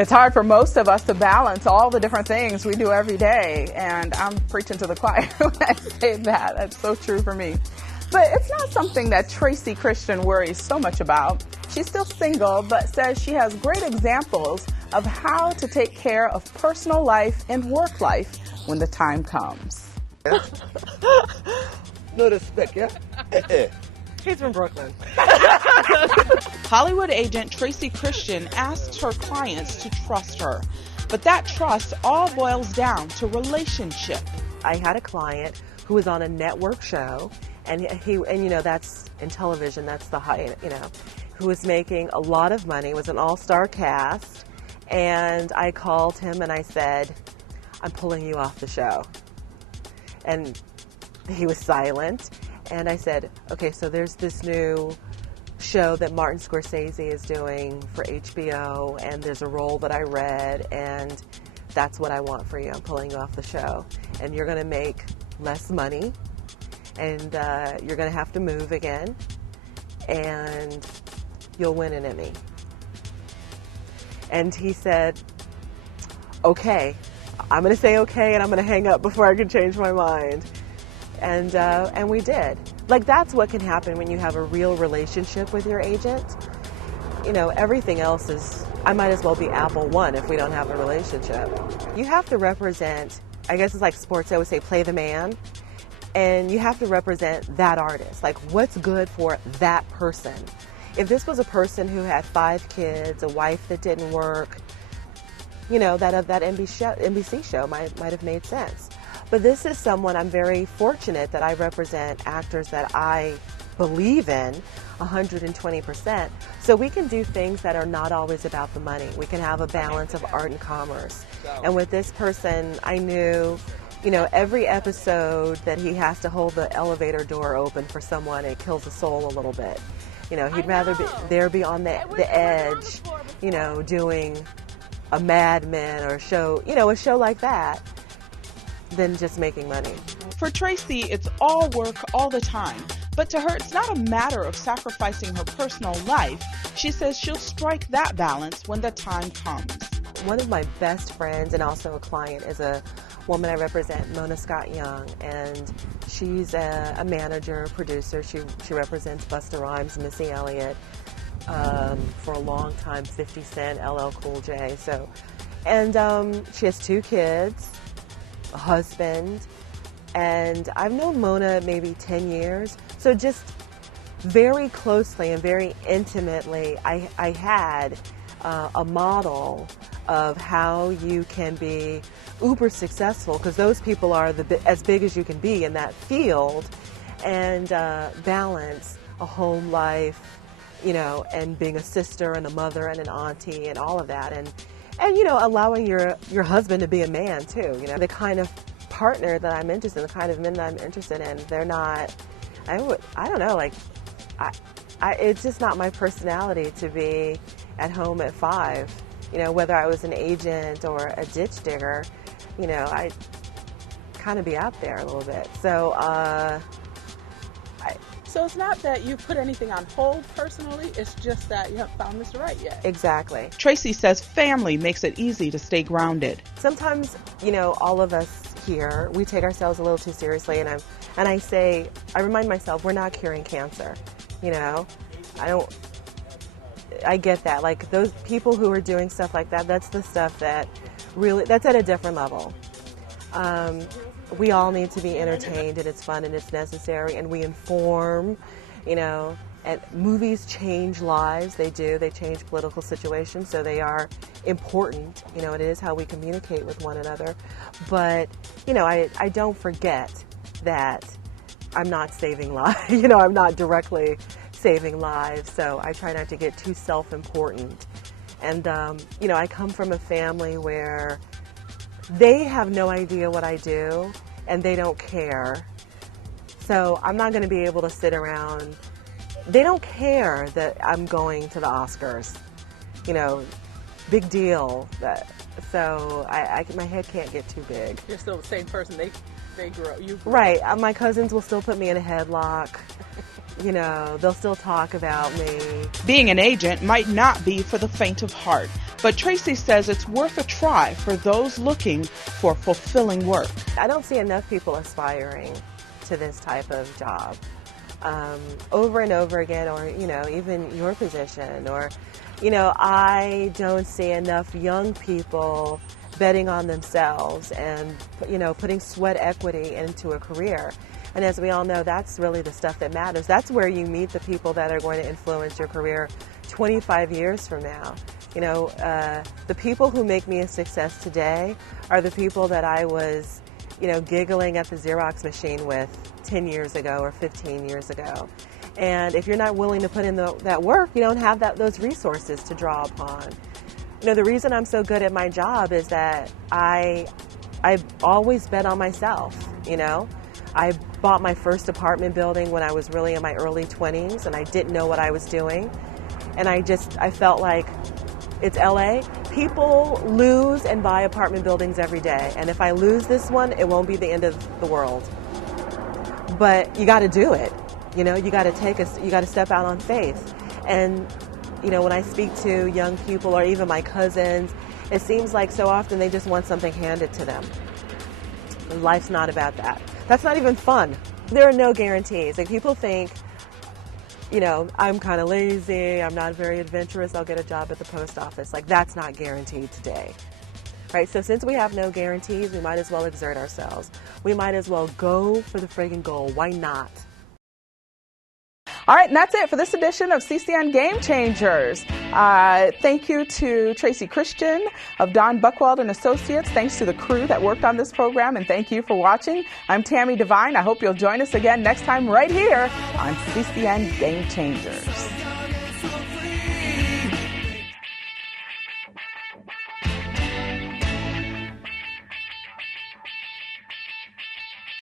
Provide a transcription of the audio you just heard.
It's hard for most of us to balance all the different things we do every day, and I'm preaching to the choir when I say that. That's so true for me. But it's not something that Tracy Christian worries so much about. She's still single, but says she has great examples of how to take care of personal life and work life when the time comes. No respect, yeah? He's from Brooklyn. Hollywood agent Tracy Christian asks her clients to trust her, but that trust all boils down to relationship. I had a client who was on a network show, and that's in television, that's the high, who was making a lot of money, was an all-star cast, and I called him and I said, I'm pulling you off the show. And he was silent. And I said, okay, so there's this new show that Martin Scorsese is doing for HBO, and there's a role that I read, and that's what I want for you. I'm pulling you off the show. And you're going to make less money, and you're going to have to move again, and you'll win an Emmy. And he said, okay. I'm going to say okay, and I'm going to hang up before I can change my mind. And we did. Like, that's what can happen when you have a real relationship with your agent. Everything else is, I might as well be Apple One if we don't have a relationship. You have to represent, I guess it's like sports, I would say play the man. And you have to represent that artist. Like, what's good for that person? If this was a person who had 5 kids, a wife that didn't work, that NBC show might have made sense. But this is someone, I'm very fortunate that I represent actors that I believe in 120%. So we can do things that are not always about the money. We can have a balance of art and commerce. And with this person, I knew, every episode that he has to hold the elevator door open for someone, it kills the soul a little bit. He'd rather be on the edge, doing a Mad Men or a show like that, than just making money. For Tracy, it's all work all the time. But to her, it's not a matter of sacrificing her personal life. She says she'll strike that balance when the time comes. One of my best friends and also a client is a woman I represent, Mona Scott Young, and she's a manager, producer. She represents Busta Rhymes, Missy Elliott, for a long time, 50 Cent, LL Cool J. And she has 2 kids, a husband, and I've known Mona maybe 10 years. So just very closely and very intimately, I had a model of how you can be uber successful, because those people are as big as you can be in that field, and balance a home life, and being a sister and a mother and an auntie and all of that, and allowing your husband to be a man too. The kind of partner that I'm interested in, the kind of men that I'm interested in, they're not, I don't know, like, it's just not my personality to be at home at 5. Whether I was an agent or a ditch digger, I'd kind of be out there a little bit. So, So it's not that you put anything on hold personally, it's just that you haven't found Mr. Right yet. Exactly. Tracy says family makes it easy to stay grounded. Sometimes, all of us here, we take ourselves a little too seriously, and I remind myself, we're not curing cancer. I get that. Like, those people who are doing stuff like that, that's the stuff that really, that's at a different level. We all need to be entertained, and it's fun and it's necessary, and we inform, and movies change lives. They do. They change political situations, so they are important. It is how we communicate with one another. But, I don't forget that I'm not saving lives. I'm not directly saving lives, so I try not to get too self-important. And, I come from a family where they have no idea what I do, and they don't care. So I'm not going to be able to sit around. They don't care that I'm going to the Oscars. Big deal. So my head can't get too big. You're still the same person they grew up. Right. My cousins will still put me in a headlock. They'll still talk about me. Being an agent might not be for the faint of heart, But Tracy says it's worth a try for those looking for fulfilling work. I don't see enough people aspiring to this type of job over and over again, or, even your position, or, I don't see enough young people betting on themselves and, putting sweat equity into a career. And as we all know, that's really the stuff that matters. That's where you meet the people that are going to influence your career 25 years from now. The people who make me a success today are the people that I was, giggling at the Xerox machine with 10 years ago or 15 years ago. And if you're not willing to put in that work, you don't have those resources to draw upon. The reason I'm so good at my job is that I always bet on myself, I bought my first apartment building when I was really in my early 20s, and I didn't know what I was doing. And I felt like, it's LA. People lose and buy apartment buildings every day. And if I lose this one, it won't be the end of the world. But you got to do it. You got to step out on faith. And, when I speak to young people or even my cousins, it seems like so often they just want something handed to them. Life's not about that. That's not even fun. There are no guarantees. Like, people think, I'm kind of lazy, I'm not very adventurous, I'll get a job at the post office. Like, that's not guaranteed today. Right? So since we have no guarantees, we might as well exert ourselves. We might as well go for the friggin' goal. Why not? All right, and that's it for this edition of CCN Game Changers. Thank you to Tracy Christian of Don Buchwald and Associates. Thanks to the crew that worked on this program, and thank you for watching. I'm Tammy Devine. I hope you'll join us again next time right here on CCN Game Changers.